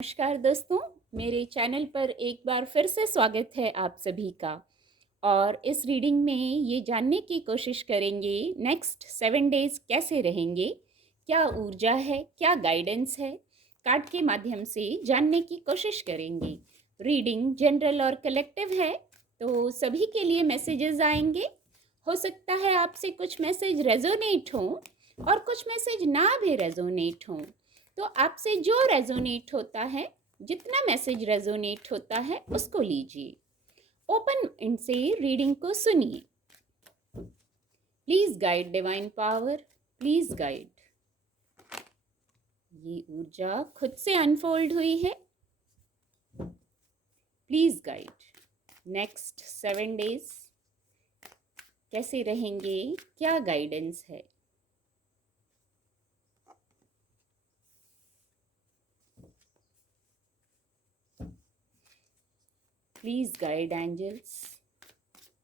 नमस्कार दोस्तों, मेरे चैनल पर एक बार फिर से स्वागत है आप सभी का। और इस रीडिंग में ये जानने की कोशिश करेंगे नेक्स्ट 7 डेज कैसे रहेंगे, क्या ऊर्जा है, क्या गाइडेंस है। कार्ड के माध्यम से जानने की कोशिश करेंगे। रीडिंग जनरल और कलेक्टिव है, तो सभी के लिए मैसेजेस आएंगे। हो सकता है आपसे कुछ मैसेज रेजोनेट हों और कुछ मैसेज ना भी रेजोनेट हों। तो आपसे जो रेजोनेट होता है, जितना मैसेज रेजोनेट होता है, उसको लीजिए। ओपन इनसे रीडिंग को सुनिए। Please guide divine power, please guide. ये ऊर्जा खुद से अनफोल्ड हुई है। प्लीज गाइड नेक्स्ट 7 डेज कैसे रहेंगे, क्या गाइडेंस है। Please guide angels,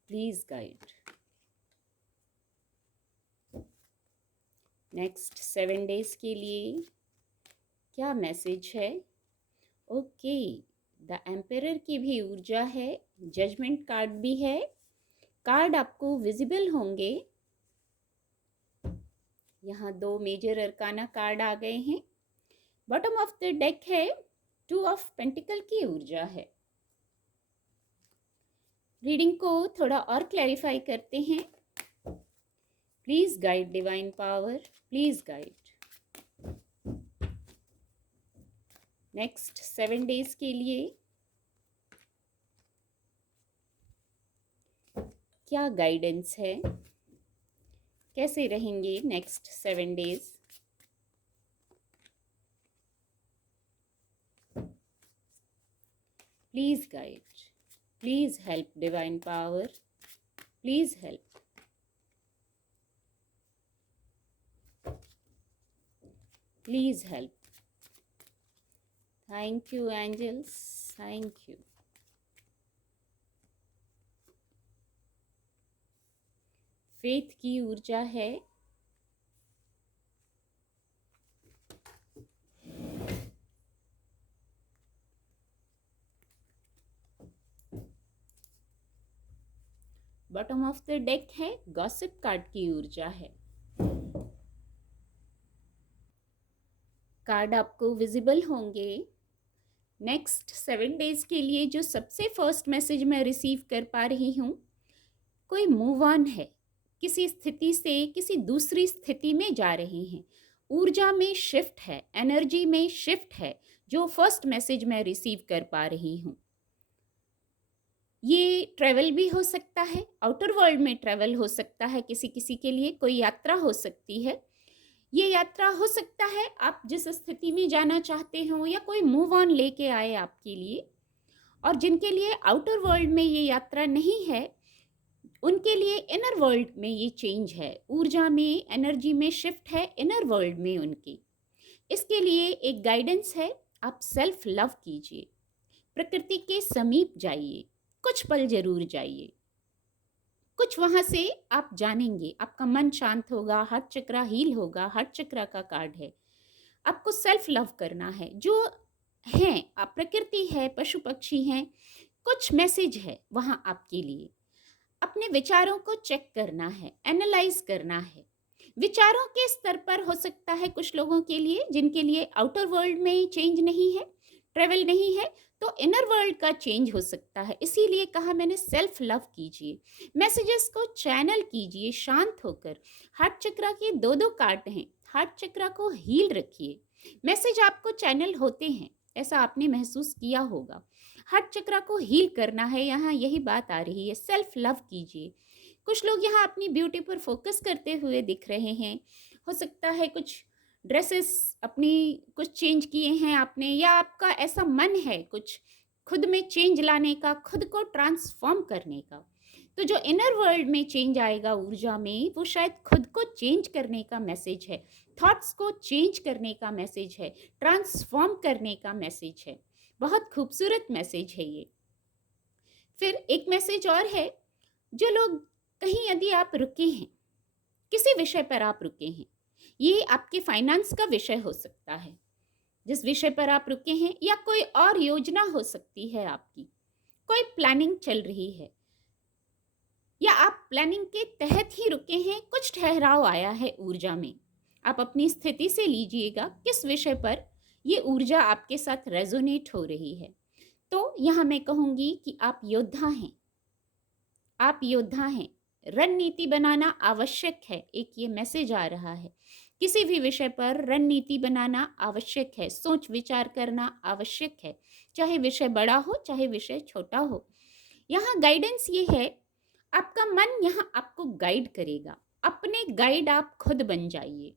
please guide next 7 days के लिए क्या मैसेज है। ओके, द एम्परर की भी ऊर्जा है, जजमेंट कार्ड भी है। कार्ड आपको विजिबल होंगे। यहाँ 2 मेजर अरकाना कार्ड आ गए हैं। बॉटम ऑफ द डेक है 2 ऑफ पेंटिकल की ऊर्जा है। रीडिंग को थोड़ा और क्लैरिफाई करते हैं। Please guide divine power, please guide next 7 days के लिए क्या गाइडेंस है, कैसे रहेंगे next 7 days. Please guide, please help divine power, please help. Please help. Thank you angels, thank you. Faith की ऊर्जा है। बॉटम ऑफ द डेक है गॉसिप कार्ड की ऊर्जा है। कार्ड आपको विजिबल होंगे। नेक्स्ट 7 डेज के लिए जो सबसे फर्स्ट मैसेज मैं रिसीव कर पा रही हूँ, कोई मूव ऑन है, किसी स्थिति से किसी दूसरी स्थिति में जा रहे हैं। ऊर्जा में शिफ्ट है, एनर्जी में शिफ्ट है, जो फर्स्ट मैसेज मैं रिसीव कर पा रही हूँ। ये ट्रैवल भी हो सकता है, आउटर वर्ल्ड में ट्रैवल हो सकता है, किसी किसी के लिए कोई यात्रा हो सकती है। ये यात्रा हो सकता है आप जिस स्थिति में जाना चाहते हो, या कोई मूव ऑन लेके आए आपके लिए। और जिनके लिए आउटर वर्ल्ड में ये यात्रा नहीं है, उनके लिए इनर वर्ल्ड में ये चेंज है। ऊर्जा में, एनर्जी में शिफ्ट है इनर वर्ल्ड में उनके। इसके लिए एक गाइडेंस है, आप सेल्फ लव कीजिए, प्रकृति के समीप जाइए, कुछ पल जरूर जाइए। कुछ वहां से आप जानेंगे, आपका मन शांत होगा, हार्ट चक्रा हील होगा। हार्ट चक्रा का कार्ड है। आपको सेल्फ लव करना है। जो हैं आप, प्रकृति है, पशु पक्षी हैं, कुछ मैसेज है वहां आपके लिए। अपने विचारों को चेक करना है, एनालाइज करना है। विचारों के स्तर पर हो सकता है कुछ लोगों के लिए, जिनके लिए आउटर वर्ल्ड में चेंज नहीं है, ट्रेवल नहीं है, तो इनर वर्ल्ड का चेंज हो सकता है। इसीलिए कहा मैंने सेल्फ लव कीजिए, मैसेजेस को चैनल कीजिए शांत होकर। हार्ट चक्रा के 2 कार्ड हैं, हार्ट चक्रा को हील रखिए। मैसेज आपको चैनल होते हैं, ऐसा आपने महसूस किया होगा। हार्ट चक्रा को हील करना है, यहाँ यही बात आ रही है। सेल्फ लव कीजिए। कुछ लोग यहाँ अपनी ब्यूटी पर फोकस करते हुए दिख रहे हैं। हो सकता है कुछ ड्रेसेस अपनी कुछ चेंज किए हैं आपने, या आपका ऐसा मन है कुछ खुद में चेंज लाने का, खुद को ट्रांसफॉर्म करने का। तो जो इनर वर्ल्ड में चेंज आएगा ऊर्जा में, वो शायद खुद को चेंज करने का मैसेज है, थॉट्स को चेंज करने का मैसेज है, ट्रांसफॉर्म करने का मैसेज है। बहुत खूबसूरत मैसेज है ये। फिर एक मैसेज और है, जो लोग कहीं यदि आप रुके हैं, किसी विषय पर आप रुके हैं, ये आपके फाइनेंस का विषय हो सकता है। जिस विषय पर आप रुके हैं, या कोई और योजना हो सकती है आपकी, कोई प्लानिंग चल रही है, या आप प्लानिंग के तहत ही रुके हैं, कुछ ठहराव आया है ऊर्जा में। आप अपनी स्थिति से लीजिएगा किस विषय पर ये ऊर्जा आपके साथ रेजोनेट हो रही है। तो यहाँ मैं कहूँगी कि आप योद्धा हैं, आप योद्धा हैं। रणनीति बनाना आवश्यक है, एक ये मैसेज आ रहा है। किसी भी विषय पर रणनीति बनाना आवश्यक है, सोच विचार करना आवश्यक है, चाहे विषय बड़ा हो चाहे विषय छोटा हो। यहाँ गाइडेंस ये है, आपका मन यहाँ आपको गाइड करेगा। अपने गाइड आप खुद बन जाइए।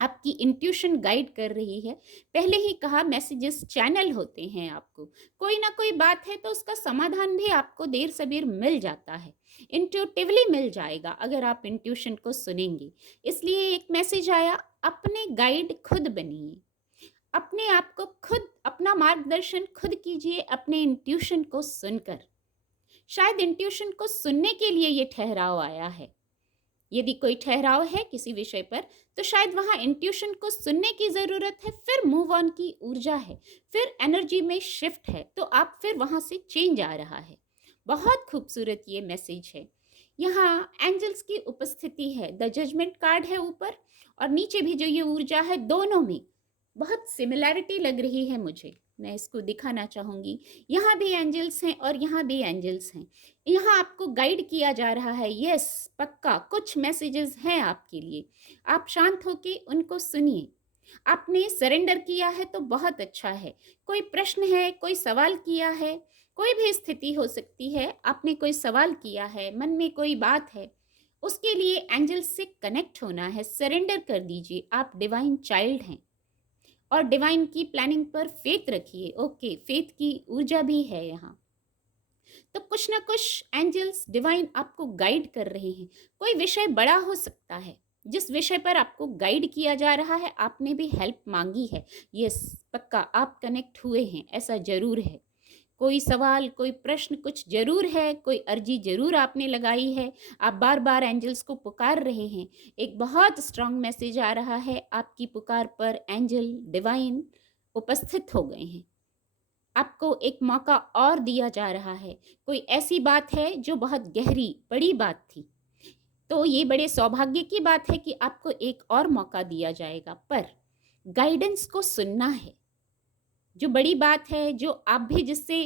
आपकी इंट्यूशन गाइड कर रही है। पहले ही कहा, मैसेजेस चैनल होते हैं आपको। कोई ना कोई बात है तो उसका समाधान भी आपको देर सबेर मिल जाता है, इंट्यूटिवली मिल जाएगा अगर आप इंट्यूशन को सुनेंगे। इसलिए एक मैसेज आया, अपने गाइड खुद बनिए, अपने आप को खुद, अपना मार्गदर्शन खुद कीजिए अपने इंट्यूशन को सुनकर। शायद इंट्यूशन को सुनने के लिए ये ठहराव आया है। यदि कोई ठहराव है किसी विषय पर, तो शायद वहाँ इंट्यूशन को सुनने की ज़रूरत है, फिर मूव ऑन की ऊर्जा है, फिर एनर्जी में शिफ्ट है, तो आप फिर वहाँ से चेंज आ रहा है। बहुत खूबसूरत ये मैसेज है। यहाँ एंजल्स की उपस्थिति है, द जजमेंट कार्ड है ऊपर, और नीचे भी जो ये ऊर्जा है, दोनों में बहुत सिमिलैरिटी लग रही है मुझे। मैं इसको दिखाना चाहूँगी। यहाँ भी एंजल्स हैं और यहाँ भी एंजल्स हैं। यहाँ आपको गाइड किया जा रहा है। यस, पक्का कुछ मैसेजेस हैं आपके लिए। आप शांत होके उनको सुनिए। आपने सरेंडर किया है तो बहुत अच्छा है। कोई प्रश्न है, कोई सवाल किया है, कोई भी स्थिति हो सकती है, आपने कोई सवाल किया है, मन में कोई बात है, उसके लिए एंजल्स से कनेक्ट होना है। सरेंडर कर दीजिए। आप डिवाइन चाइल्ड हैं और डिवाइन की प्लानिंग पर फेथ रखिए। ओके, फेथ की ऊर्जा भी है यहाँ। तो कुछ ना कुछ एंजल्स डिवाइन आपको गाइड कर रहे हैं। कोई विषय बड़ा हो सकता है जिस विषय पर आपको गाइड किया जा रहा है, आपने भी हेल्प मांगी है। यस, पक्का आप कनेक्ट हुए हैं, ऐसा जरूर है। कोई सवाल, कोई प्रश्न कुछ जरूर है, कोई अर्जी जरूर आपने लगाई है। आप बार बार एंजल्स को पुकार रहे हैं। एक बहुत स्ट्रांग मैसेज आ रहा है, आपकी पुकार पर एंजल डिवाइन उपस्थित हो गए हैं। आपको एक मौका और दिया जा रहा है। कोई ऐसी बात है जो बहुत गहरी, बड़ी बात थी, तो ये बड़े सौभाग्य की बात है कि आपको एक और मौका दिया जाएगा। पर गाइडेंस को सुनना है। जो बड़ी बात है, जो आप भी जिससे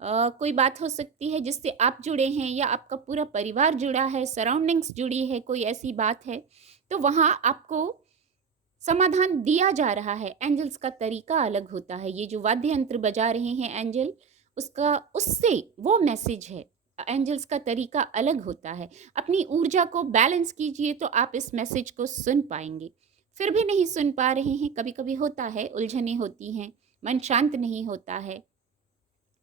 कोई बात हो सकती है जिससे आप जुड़े हैं, या आपका पूरा परिवार जुड़ा है, सराउंडिंग्स जुड़ी है, कोई ऐसी बात है, तो वहाँ आपको समाधान दिया जा रहा है। एंजल्स का तरीका अलग होता है। ये जो वाद्य यंत्र बजा रहे हैं एंजल, उसका, उससे वो मैसेज है। एंजल्स का तरीका अलग होता है। अपनी ऊर्जा को बैलेंस कीजिए तो आप इस मैसेज को सुन पाएंगे। फिर भी नहीं सुन पा रहे हैं, कभी कभी होता है, उलझनें होती हैं, मन शांत नहीं होता है,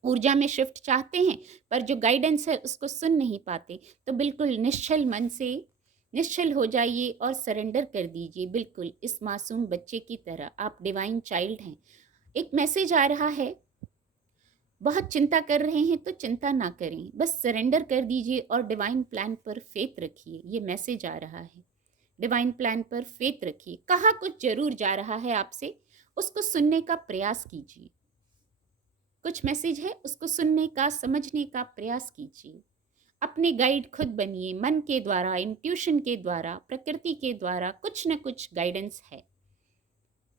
ऊर्जा में शिफ्ट चाहते हैं पर जो गाइडेंस है उसको सुन नहीं पाते, तो बिल्कुल निश्चल मन से निश्चल हो जाइए और सरेंडर कर दीजिए, बिल्कुल इस मासूम बच्चे की तरह। आप डिवाइन चाइल्ड हैं। एक मैसेज आ रहा है, बहुत चिंता कर रहे हैं तो चिंता ना करें, बस सरेंडर कर दीजिए और डिवाइन प्लान पर फेथ रखिए। ये मैसेज आ रहा है, डिवाइन प्लान पर फेथ रखिए। कहा कुछ जरूर जा रहा है आपसे, उसको सुनने का प्रयास कीजिए। कुछ मैसेज है, उसको सुनने का, समझने का प्रयास कीजिए। अपने गाइड खुद बनिए। मन के द्वारा, इंट्यूशन के द्वारा, प्रकृति के द्वारा कुछ न कुछ गाइडेंस है।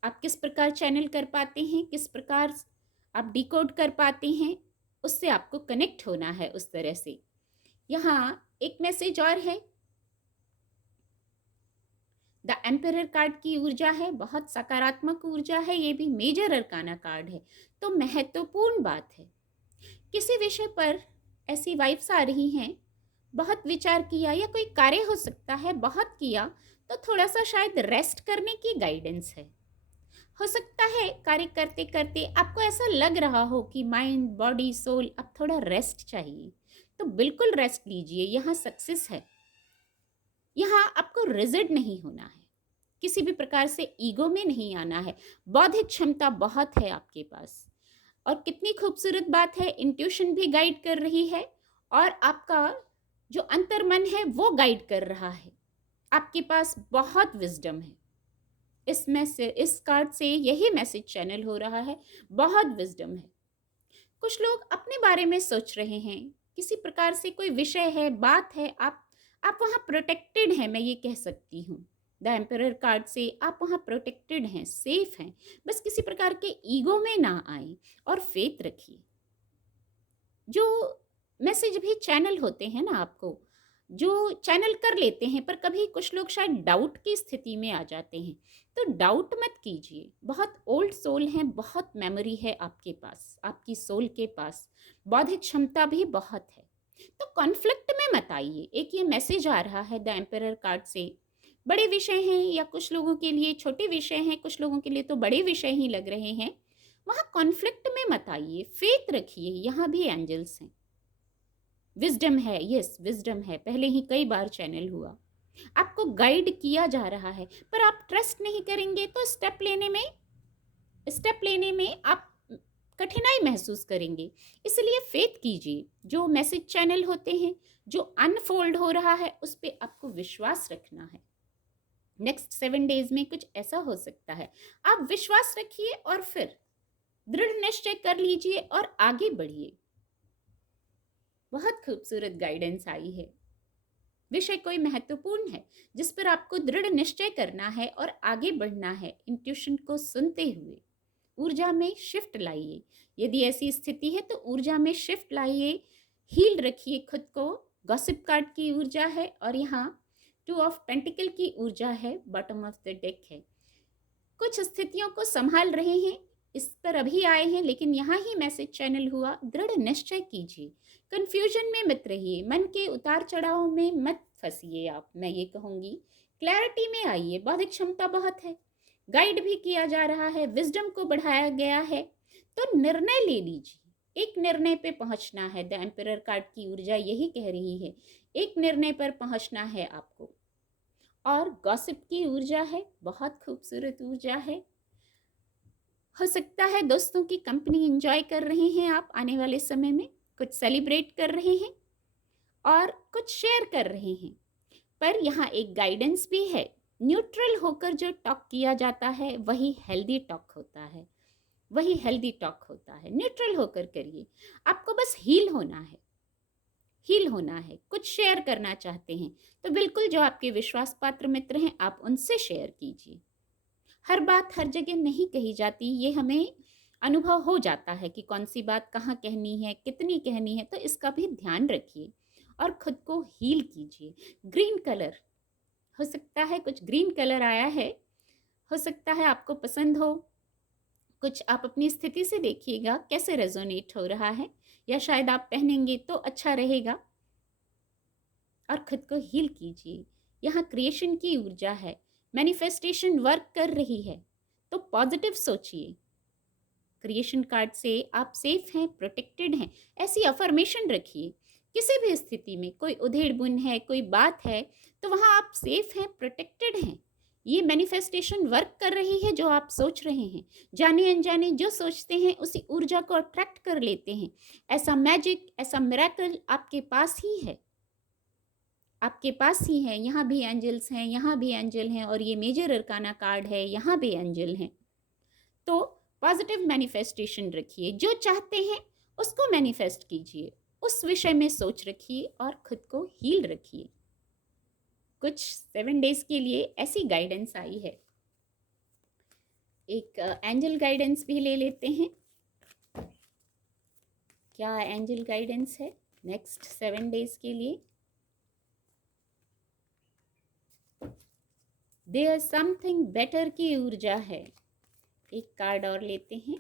आप किस प्रकार चैनल कर पाते हैं, किस प्रकार आप डिकोड कर पाते हैं, उससे आपको कनेक्ट होना है उस तरह से। यहाँ एक मैसेज और है, द एम्परर कार्ड की ऊर्जा है, बहुत सकारात्मक ऊर्जा है। ये भी मेजर अरकाना कार्ड है, तो महत्वपूर्ण बात है। किसी विषय पर ऐसी वाइब्स आ रही हैं, बहुत विचार किया, या कोई कार्य हो सकता है बहुत किया, तो थोड़ा सा शायद रेस्ट करने की गाइडेंस है। हो सकता है कार्य करते करते आपको ऐसा लग रहा हो कि माइंड, बॉडी, सोल अब थोड़ा रेस्ट चाहिए, तो बिल्कुल रेस्ट लीजिए। यहाँ सक्सेस है। यहाँ आपको रिजिड नहीं होना है, किसी भी प्रकार से ईगो में नहीं आना है। बौद्धिक क्षमता बहुत है आपके पास, और कितनी खूबसूरत बात है, इंट्यूशन भी गाइड कर रही है और आपका जो अंतर्मन है वो गाइड कर रहा है। आपके पास बहुत विजडम है, इस कार्ड से यही मैसेज चैनल हो रहा है। बहुत विजडम है। कुछ लोग अपने बारे में सोच रहे हैं, किसी प्रकार से कोई विषय है, बात है, आप वहाँ प्रोटेक्टेड हैं, मैं ये कह सकती हूँ। द एम्परर कार्ड से आप वहाँ प्रोटेक्टेड हैं, सेफ हैं। बस किसी प्रकार के ईगो में ना आए और फेथ रखिए। जो मैसेज भी चैनल होते हैं ना, आपको जो चैनल कर लेते हैं, पर कभी कुछ लोग शायद डाउट की स्थिति में आ जाते हैं, तो डाउट मत कीजिए। बहुत ओल्ड सोल हैं, बहुत मेमोरी है आपके पास, आपकी सोल के पास बौद्धिक क्षमता भी बहुत है। तो कॉन्फ्लिक्ट में मत आइए। एक ये मैसेज आ रहा है द एम्परर कार्ड से, बड़े विषय हैं या कुछ लोगों के लिए छोटे विषय हैं, कुछ लोगों के लिए तो बड़े विषय ही लग रहे हैं। वहाँ कॉन्फ्लिक्ट में मत आइए, फेथ रखिए। यहाँ भी एंजल्स हैं, विजडम है, यस विजडम है, पहले ही कई बार चैनल हुआ। आपको गाइड किया जा रहा है, पर आप ट्रस्ट नहीं करेंगे तो स्टेप लेने में आप कठिनाई महसूस करेंगे। इसलिए फेथ कीजिए। जो मैसेज चैनल होते हैं, जो अनफोल्ड हो रहा है, उस पर आपको विश्वास रखना है। नेक्स्ट 7 डेज में कुछ ऐसा हो सकता है। आप विश्वास रखिए और फिर दृढ़ निश्चय कर लीजिए और आगे बढ़िए। बहुत खूबसूरत गाइडेंस आई है। विषय कोई महत्वपूर्ण है जिस पर आपको दृढ़ निश्चय करना है और आगे बढ़ना है। इंट्यूशन को सुनते हुए ऊर्जा में शिफ्ट लाइए। यदि ऐसी स्थिति है तो ऊर्जा में शिफ्ट लाइए, हील रखिए खुद को। गॉसिप कार्ड की ऊर्जा है और यहाँ 2 ऑफ पेंटिकल की ऊर्जा है, बॉटम ऑफ द डेक है। कुछ स्थितियों को संभाल रहे हैं, इस पर अभी आए हैं, लेकिन यहाँ ही मैसेज चैनल हुआ। दृढ़ निश्चय कीजिए, कंफ्यूजन में मत रहिए, मन के उतार चढ़ाव में मत फंसिए। आप, मैं ये कहूँगी, क्लैरिटी में आइए। बौद्धिक क्षमता बहुत है, गाइड भी किया जा रहा है, विजडम को बढ़ाया गया है, तो निर्णय ले लीजिए। एक निर्णय पे पहुंचना है। द एम्परर कार्ड की ऊर्जा यही कह रही है, एक निर्णय पर पहुंचना है आपको। और गॉसिप की ऊर्जा है, बहुत खूबसूरत ऊर्जा है। हो सकता है दोस्तों की कंपनी एंजॉय कर रहे हैं आप आने वाले समय में, कुछ सेलिब्रेट कर रहे हैं और कुछ शेयर कर रहे हैं। पर यहाँ एक गाइडेंस भी है। न्यूट्रल होकर जो टॉक किया जाता है वही हेल्दी टॉक होता है, वही हेल्दी टॉक होता है। न्यूट्रल होकर करिए। आपको बस हील होना है, हील होना है। कुछ शेयर करना चाहते हैं तो बिल्कुल जो आपके विश्वास पात्र मित्र हैं, आप उनसे शेयर कीजिए। हर बात हर जगह नहीं कही जाती, ये हमें अनुभव हो जाता है कि कौन सी बात कहाँ कहनी है, कितनी कहनी है, तो इसका भी ध्यान रखिए और खुद को हील कीजिए। ग्रीन कलर हो सकता है, कुछ ग्रीन कलर आया है, हो सकता है आपको पसंद हो। कुछ आप अपनी स्थिति से देखिएगा कैसे रेजोनेट हो रहा है, या शायद आप पहनेंगे तो अच्छा रहेगा। और खुद को हील कीजिए। यहाँ क्रिएशन की ऊर्जा है, मैनिफेस्टेशन वर्क कर रही है, तो पॉजिटिव सोचिए। क्रिएशन कार्ड से आप सेफ हैं, प्रोटेक्टेड हैं, ऐसी अफर्मेशन रखिए। किसी भी स्थिति में कोई उधेड़ बुन है, कोई बात है, तो वहाँ आप सेफ हैं, प्रोटेक्टेड हैं। ये मैनिफेस्टेशन वर्क कर रही है जो आप सोच रहे हैं। जाने अनजाने जो सोचते हैं उसी ऊर्जा को अट्रैक्ट कर लेते हैं। ऐसा मैजिक, ऐसा मिरेकल आपके पास ही है, आपके पास ही है। यहाँ भी एंजल्स हैं, यहाँ भी एंजल हैं, और ये मेजर अरकाना कार्ड है, यहाँ भी एंजल हैं। तो पॉजिटिव मैनिफेस्टेशन रखिए, जो चाहते हैं उसको मैनिफेस्ट कीजिए, उस विषय में सोच रखिए और खुद को हील रखिए। कुछ 7 डेज के लिए ऐसी गाइडेंस आई है। एक एंजल गाइडेंस भी ले लेते हैं। क्या एंजल गाइडेंस है नेक्स्ट 7 डेज के लिए? देयर समथिंग बेटर की ऊर्जा है। एक कार्ड और लेते हैं।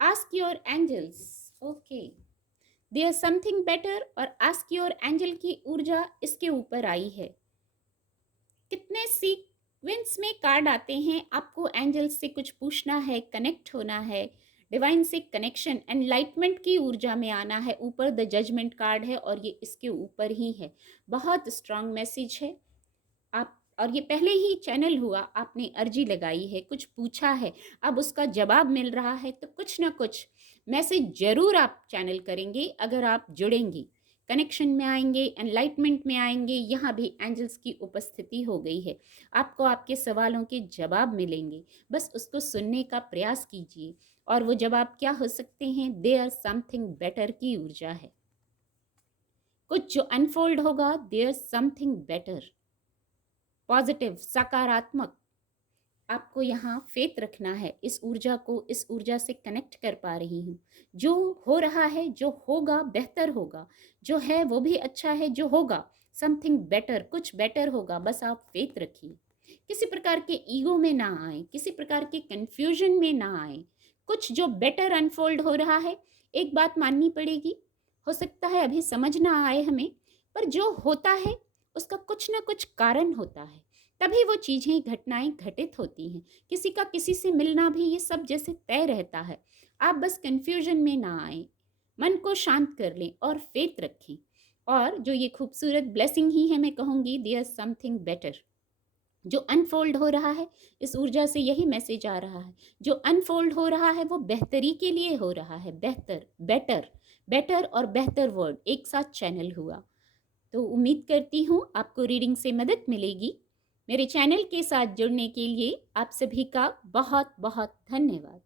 Ask your angels, okay, there something better और आस्क योर एंजल की ऊर्जा इसके ऊपर आई है। कितने सीक्वेंस में कार्ड आते हैं, आपको एंजल्स से कुछ पूछना है, कनेक्ट होना है, डिवाइन से कनेक्शन, एनलाइटमेंट की ऊर्जा में आना है। ऊपर द जजमेंट कार्ड है और ये इसके ऊपर ही है। बहुत स्ट्रांग मैसेज है। आप, और ये पहले ही चैनल हुआ, आपने अर्जी लगाई है, कुछ पूछा है, अब उसका जवाब मिल रहा है, तो कुछ ना कुछ मैसेज जरूर आप चैनल करेंगे अगर आप जुड़ेंगी। कनेक्शन में आएंगे, एनलाइटमेंट में आएंगे। यहाँ भी एंजल्स की उपस्थिति हो गई है। आपको आपके सवालों के जवाब मिलेंगे, बस उसको सुनने का प्रयास कीजिए। और वो जवाब क्या हो सकते हैं? देयर समथिंग बेटर की ऊर्जा है। कुछ जो अनफोल्ड होगा, देयर समथिंग बेटर, पॉजिटिव, सकारात्मक। आपको यहाँ फेथ रखना है। इस ऊर्जा को, इस ऊर्जा से कनेक्ट कर पा रही हूँ। जो हो रहा है, जो होगा बेहतर होगा। जो है वो भी अच्छा है, जो होगा समथिंग बेटर, कुछ बेटर होगा। बस आप फेथ रखिए। किसी प्रकार के ईगो में ना आए, किसी प्रकार के कंफ्यूजन में ना आए। कुछ जो बेटर अनफोल्ड हो रहा है, एक बात माननी पड़ेगी, हो सकता है अभी समझ ना आए हमें, पर जो होता है उसका कुछ ना कुछ कारण होता है, तभी वो चीज़ें, घटनाएं घटित होती हैं। किसी का किसी से मिलना भी ये सब जैसे तय रहता है। आप बस कंफ्यूजन में ना आए, मन को शांत कर लें और फेथ रखें। और जो ये खूबसूरत ब्लेसिंग ही है, मैं कहूँगी देयर समथिंग बेटर। जो अनफोल्ड हो रहा है, इस ऊर्जा से यही मैसेज आ रहा है, जो अनफोल्ड हो रहा है वो बेहतरी के लिए हो रहा है। बेहतर, बेटर, बेटर और बेहतर वर्ड एक साथ चैनल हुआ। तो उम्मीद करती हूँ आपको रीडिंग से मदद मिलेगी। मेरे चैनल के साथ जुड़ने के लिए आप सभी का बहुत बहुत धन्यवाद।